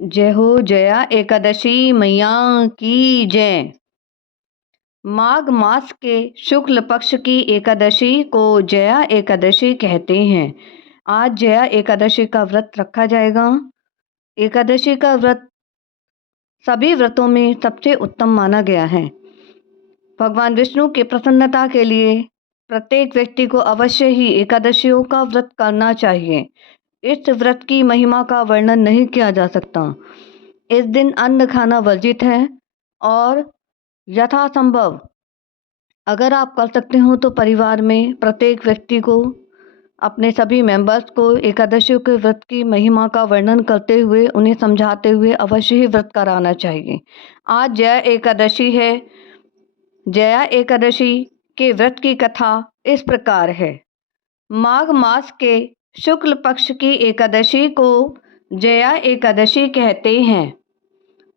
जय हो जया एकादशी मैया की जय। माघ मास के शुक्ल पक्ष की एकादशी को जया एकादशी कहते हैं। आज जया एकादशी का व्रत रखा जाएगा। एकादशी का व्रत सभी व्रतों में सबसे उत्तम माना गया है। भगवान विष्णु की प्रसन्नता के लिए प्रत्येक व्यक्ति को अवश्य ही एकादशियों का व्रत करना चाहिए। इस व्रत की महिमा का वर्णन नहीं किया जा सकता। इस दिन अन्न खाना वर्जित है और यथासंभव अगर आप कर सकते हो तो परिवार में प्रत्येक व्यक्ति को, अपने सभी मेंबर्स को एकादशी के व्रत की महिमा का वर्णन करते हुए, उन्हें समझाते हुए अवश्य ही व्रत कराना चाहिए। आज जया एकादशी है। जया एकादशी के व्रत की कथा इस प्रकार है। माघ मास के शुक्ल पक्ष की एकादशी को जया एकादशी कहते हैं।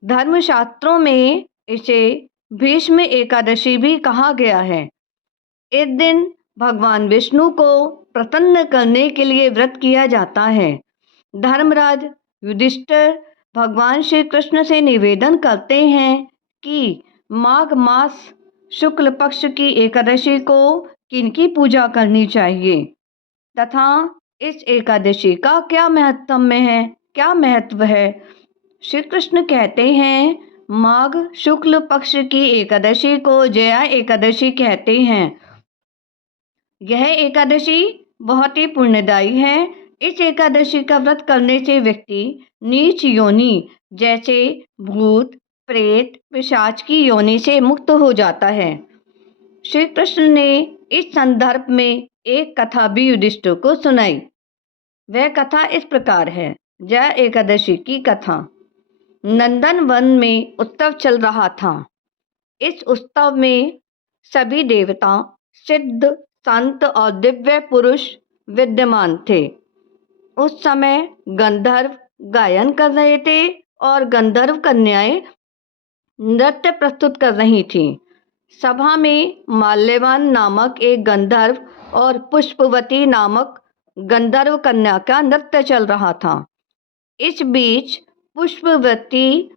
धर्मशास्त्रों में इसे भीष्म एकादशी भी कहा गया है। इस दिन भगवान विष्णु को प्रसन्न करने के लिए व्रत किया जाता है। धर्मराज युधिष्ठिर भगवान श्री कृष्ण से निवेदन करते हैं कि माघ मास शुक्ल पक्ष की एकादशी को किनकी पूजा करनी चाहिए तथा इस एकादशी का क्या महत्व है। श्री कृष्ण कहते हैं, माघ शुक्ल पक्ष की एकादशी को जया एकादशी कहते हैं। यह एकादशी बहुत ही पुण्यदायी है। इस एकादशी का व्रत करने से व्यक्ति नीच योनि जैसे भूत, प्रेत, पिशाच की योनि से मुक्त हो जाता है। श्री कृष्ण ने इस संदर्भ में एक कथा भी युधिष्ठिर को सुनाई। वह कथा इस प्रकार है। जया एकादशी की कथा। नंदन वन में उत्सव चल रहा था। इस उत्सव में सभी देवता, सिद्ध, संत और दिव्य पुरुष विद्यमान थे। उस समय गंधर्व गायन कर रहे थे और गंधर्व कन्याएं नृत्य प्रस्तुत कर रही थीं। सभा में माल्यवान नामक एक गंधर्व और पुष्पवती नामक गंधर्व कन्या का नृत्य चल रहा था। इस बीच पुष्यवती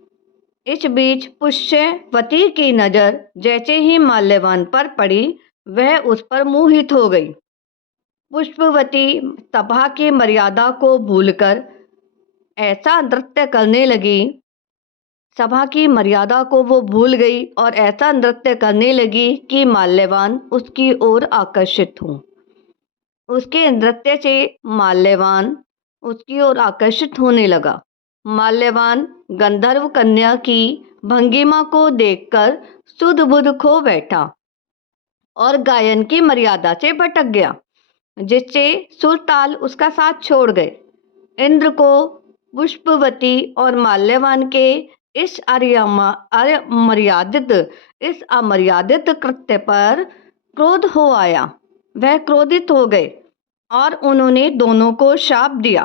की नज़र जैसे ही माल्यवान पर पड़ी, वह उस पर मोहित हो गई। पुष्पवती सभा की मर्यादा को भूलकर ऐसा नृत्य करने लगी। सभा की मर्यादा को वो भूल गई और ऐसा नृत्य करने लगी कि माल्यवान उसकी ओर आकर्षित हो। उसके नृत्य से माल्यवान उसकी ओर आकर्षित होने लगा। माल्यवान गंधर्व कन्या की भंगिमा को देखकर सुध बुध खो बैठा और गायन की मर्यादा से भटक गया, जिससे सुर ताल उसका साथ छोड़ गए। इंद्र को पुष्पवती और माल्यवान के इस अमर्यादित कृत्य पर क्रोध हो आया। वह क्रोधित हो गए और उन्होंने दोनों को शाप दिया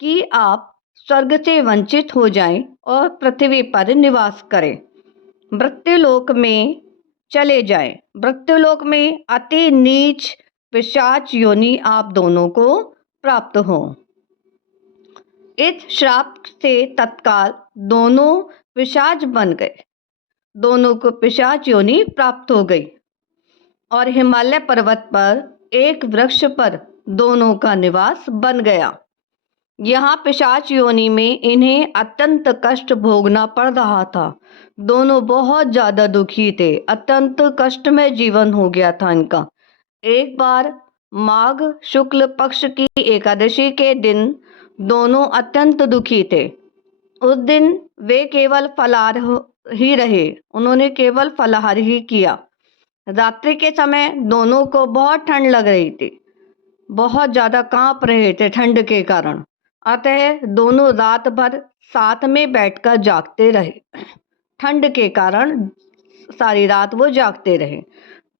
कि आप स्वर्ग से वंचित हो जाएं और पृथ्वी पर निवास करें, मृत्युलोक में चले जाएं। मृत्युलोक में अति नीच पिशाच योनि आप दोनों को प्राप्त हो। इस श्राप से तत्काल दोनों पिशाच बन गए। दोनों को पिशाच योनि प्राप्त हो गई और हिमालय पर्वत पर एक वृक्ष पर दोनों का निवास बन गया। यहाँ पिशाच योनि में इन्हें अत्यंत कष्ट भोगना पड़ रहा था। दोनों बहुत ज़्यादा दुखी थे। अत्यंत कष्टमय जीवन हो गया था इनका। एक बार माघ शुक्ल पक्ष की एकादशी के दिन दोनों अत्यंत दुखी थे। उस दिन वे केवल फलाहार ही रहे। उन्होंने केवल फलाहार ही किया। रात्रि के समय दोनों को बहुत ठंड लग रही थी। बहुत ज़्यादा कांप रहे थे ठंड के कारण। अतः दोनों रात भर साथ में बैठकर जागते रहे। ठंड के कारण सारी रात वो जागते रहे।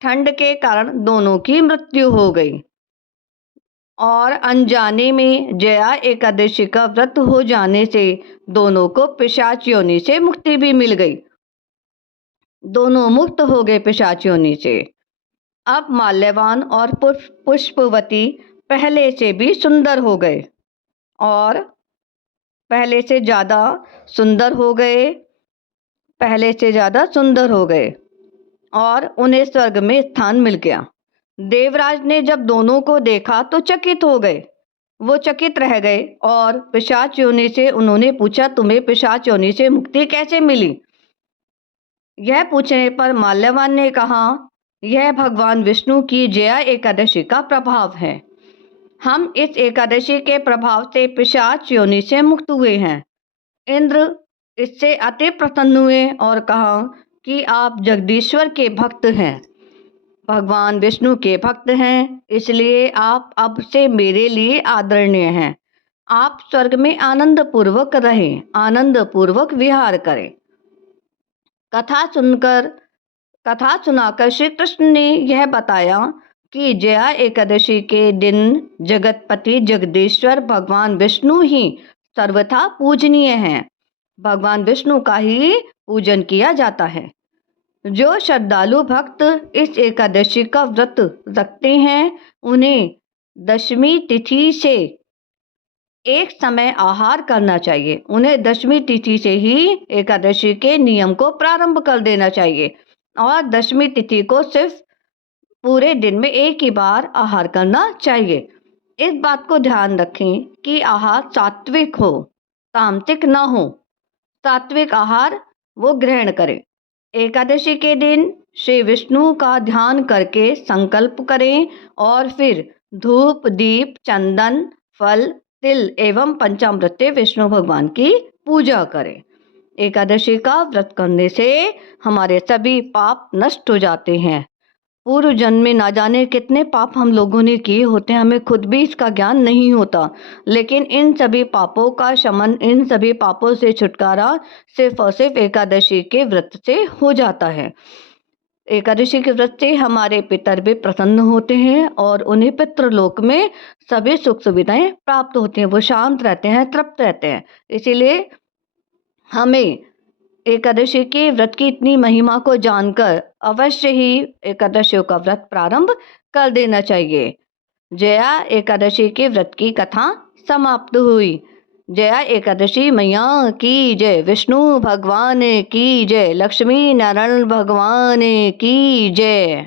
ठंड के कारण दोनों की मृत्यु हो गई और अनजाने में जया एकादशी का व्रत हो जाने से दोनों को पिशाच योनि से मुक्ति भी मिल गई। दोनों मुक्त हो गए पिशाच योनि से। अब माल्यवान और पुष्पवती पहले से भी सुंदर हो गए और पहले से ज़्यादा सुंदर हो गए, पहले से ज़्यादा सुंदर हो गए और उन्हें स्वर्ग में स्थान मिल गया। देवराज ने जब दोनों को देखा तो चकित हो गए। वो चकित रह गए और पिशाच योनि से उन्होंने पूछा, तुम्हें पिशाच योनि से मुक्ति कैसे मिली? यह पूछने पर माल्यवान ने कहा, यह भगवान विष्णु की जया एकादशी का प्रभाव है। हम इस एकादशी के प्रभाव से पिशाच योनि से मुक्त हुए हैं। इंद्र इससे अति प्रसन्न हुए और कहा कि आप जगदीश्वर के भक्त हैं, भगवान विष्णु के भक्त हैं, इसलिए आप अब से मेरे लिए आदरणीय हैं। आप स्वर्ग में आनंद पूर्वक रहें, आनंद पूर्वक विहार करें। कथा सुनाकर श्री कृष्ण ने यह बताया कि जया एकादशी के दिन जगतपति जगदीश्वर भगवान विष्णु ही सर्वथा पूजनीय हैं। भगवान विष्णु का ही पूजन किया जाता है। जो श्रद्धालु भक्त इस एकादशी का व्रत रखते हैं, उन्हें दशमी तिथि से एक समय आहार करना चाहिए। उन्हें दशमी तिथि से ही एकादशी के नियम को प्रारंभ कर देना चाहिए और दशमी तिथि को सिर्फ पूरे दिन में एक ही बार आहार करना चाहिए। इस बात को ध्यान रखें कि आहार सात्विक हो, तामसिक न हो। सात्विक आहार वो ग्रहण करें। एकादशी के दिन श्री विष्णु का ध्यान करके संकल्प करें और फिर धूप, दीप, चंदन, फल, तिल एवं पंचामृत से विष्णु भगवान की पूजा करें। एकादशी का व्रत करने से हमारे सभी पाप नष्ट हो जाते हैं। पूर्व जन्म में ना जाने कितने पाप हम लोगों ने किए होते हैं, हमें खुद भी इसका ज्ञान नहीं होता, लेकिन इन सभी पापों का शमन, इन सभी पापों से छुटकारा सिर्फ और सिर्फ एकादशी के व्रत से हो जाता है। एकादशी के व्रत से हमारे पितर भी प्रसन्न होते हैं और उन्हें पितृलोक में सभी सुख सुविधाएं प्राप्त होती हैं। वो शांत रहते हैं, तृप्त रहते हैं। इसीलिए हमें एकादशी के व्रत की इतनी महिमा को जानकर अवश्य ही एकादशी का व्रत प्रारंभ कर देना चाहिए। जया एकादशी के व्रत की कथा समाप्त हुई। जया एकादशी मैया की जय, विष्णु भगवान की जय, लक्ष्मी नारायण भगवान की जय।